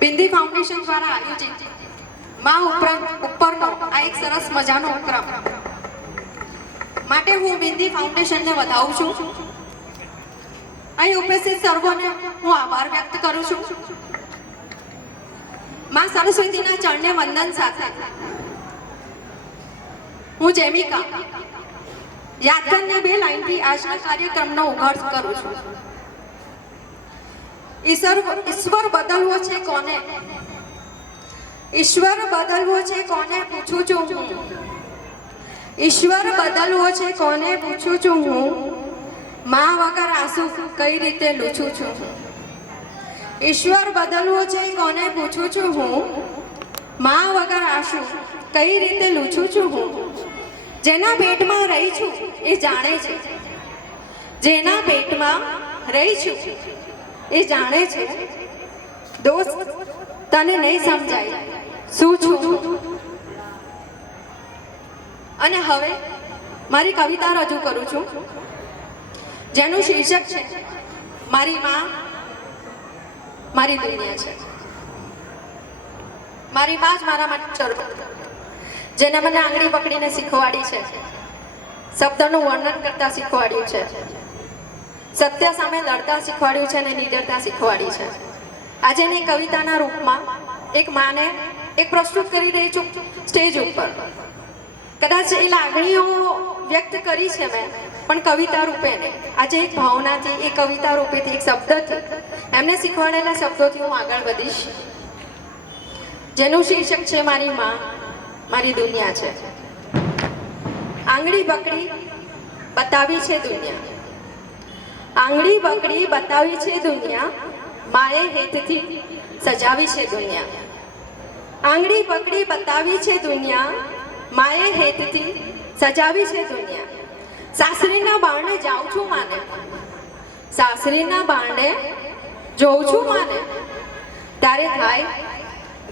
Bindi foundation દ્વારા આયોજિત માં ઉપરનો આ એક સરસ મજાનો ઉપક્રમ માટે હું બિંદી ફાઉન્ડેશનને વધાવું છું. અહીં ઉપસ્થિત સર્વોને હું આભાર વ્યક્ત કરું છું. માં સરસ્વતીના ચરણે વંદન સાથે હું જેમિકા યાદગારને 2 લાઈનથી આજના કાર્યક્રમનો ઉઘાડ કરું છું. ઈશ્વર બદલવો છે કોને? ઈશ્વર બદલવો છે કોને પૂછું છું હું. ઈશ્વર બદલવો છે કોને પૂછું છું હું. માં વગર આંસુ કઈ રીતે લૂછું છું. ઈશ્વર બદલવો છે કોને પૂછું છું હું. માં વગર આંસુ કઈ રીતે લૂછું છું હું. જેના પેટમાં રહી છું એ જાણે છે. જેના પેટમાં રહી છું એ જાણે છે. દોસ્ત તને નહીં સમજાય શું છું. અને હવે મારી કવિતા રજૂ કરું છું જેનું શીર્ષક છે મારી માં મારી દુનિયા છે. મારી માં જ મારા માટે ચરબો જેને મને આંગળી પકડીને શીખવાડી છે. શબ્દનું વર્ણન કરતા શીખવાડ્યું છે. સત્ય સામે લડતા શીખવાડ્યું છે અને નિડરતા શીખવાડી છે. આજે મેં કવિતાના રૂપમાં એક માને એક પ્રસ્તુત કરી રહી છું સ્ટેજ ઉપર. કદાચ એ લાગણીઓ વ્યક્ત કરી છે મેં પણ કવિતા રૂપે નહીં. આજે એક ભાવનાથી એ કવિતા રૂપેથી એક શબ્દથી એમને શીખવાડેલા શબ્દોથી હું આગળ વધીશ જેનું શીર્ષક છે મારી માં મારી દુનિયા છે. આંગળી પકડી બતાવી છે દુનિયા. આંગળી પકડી બતાવી છે દુનિયા. માએ હેતથી સજાવી છે દુનિયા. આંગળી પકડી બતાવી છે દુનિયા. માએ હેતથી સજાવી છે દુનિયા. સાસરીના બારણે જાઉં છું માને. સાસરીના બારણે જોઉં છું માને. ત્યારે થાય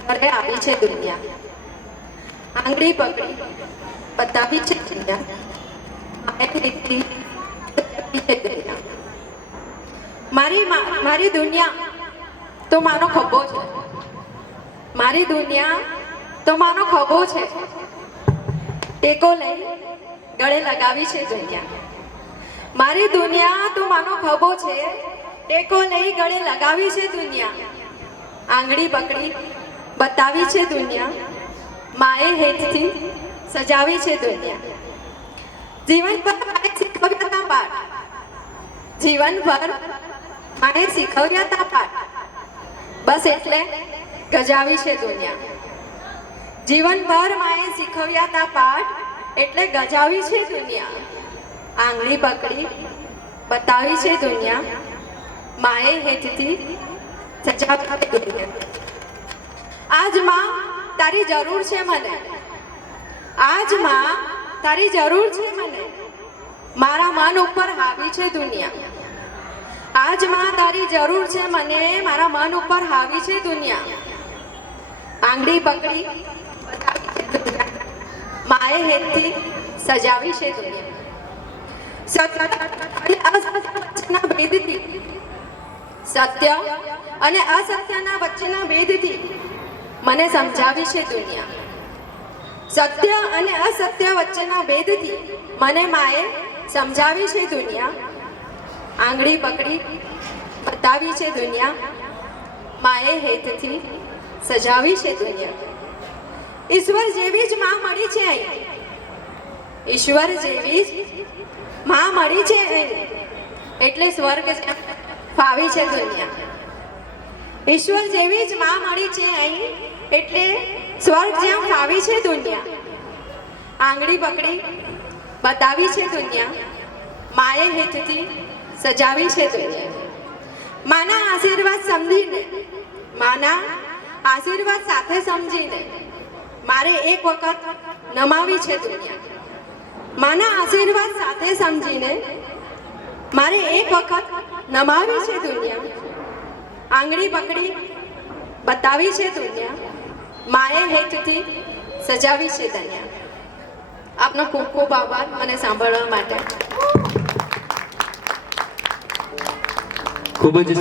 ઘરે આવી છે દુનિયા. આંગળી પકડી બતાવી છે દુનિયા. માએ હેતથી સજાવી છે દુનિયા. મારી દુનિયા તો માનો ખભો છે. મારી દુનિયા તો માનો ખભો છે. ટેકો લઈ ગળે લગાવી છે દુનિયા. મારી દુનિયા તો માનો ખભો છે. ટેકો લઈ ગળે લગાવી છે દુનિયા. આંગળી પકડી બતાવી છે દુનિયા. માએ હેતથી સજાવી છે દુનિયા. જીવનભર માએ શીખવ્યા હતા પાઠ. જીવનભર માએ શીખવ્યા હતા પાઠ. બસ એટલે ગજાવી છે દુનિયા. જીવનભર માએ શીખવ્યા હતા પાઠ એટલે ગજાવી છે દુનિયા. આંગળી પકડી બતાવી છે દુનિયા. માએ હેતથી સજાવી છે દુનિયા. આજ માં તારી જરૂર છે મને. આજ માં તારી જરૂર છે મને. મારા મન ઉપર હાવી છે દુનિયા. આજ માં તારી જરૂર છે મને. મારા મન ઉપર હાવી છે દુનિયા. આંગળી પકડી બતાવી છે દુનિયા. માએ હેતથી સજાવી છે દુનિયા. સત્ય અને અસત્યના વચ્ચેના ભેદથી મને સમજાવી છે દુનિયા. સત્ય અને અસત્ય વચ્ચેના ભેદથી મને માએ સમજાવી છે દુનિયા. આંગળી પકડી બતાવી છે દુનિયા. માએ હેતથી સજાવી છે દુનિયા. ઈશ્વર જેવી જ માં મળી છે અહીં. ઈશ્વર જેવી જ માં મળી છે અહીં એટલે સ્વર્ગ ફાવી છે દુનિયા. ઈશ્વર જેવી જ માં મળી છે અહીં એટલે સ્વર્ગ જેમ ફાવી છે દુનિયા. આંગળી પકડી બતાવી છે દુનિયા. માએ હેતથી સજાવી છે દુનિયા. માના આશીર્વાદ સમજીને માના આશીર્વાદ સાથે સમજીને મારે એક વખત નમાવી છે દુનિયા. માના આશીર્વાદ સાથે સમજીને મારે એક વખત નમાવી છે દુનિયા. આંગળી પકડી બતાવી છે દુનિયા. માએ હેતથી સજાવી છે દુનિયા. આપનો ખૂબ ખૂબ આભાર મને સાંભળવા માટે. ખૂબ જ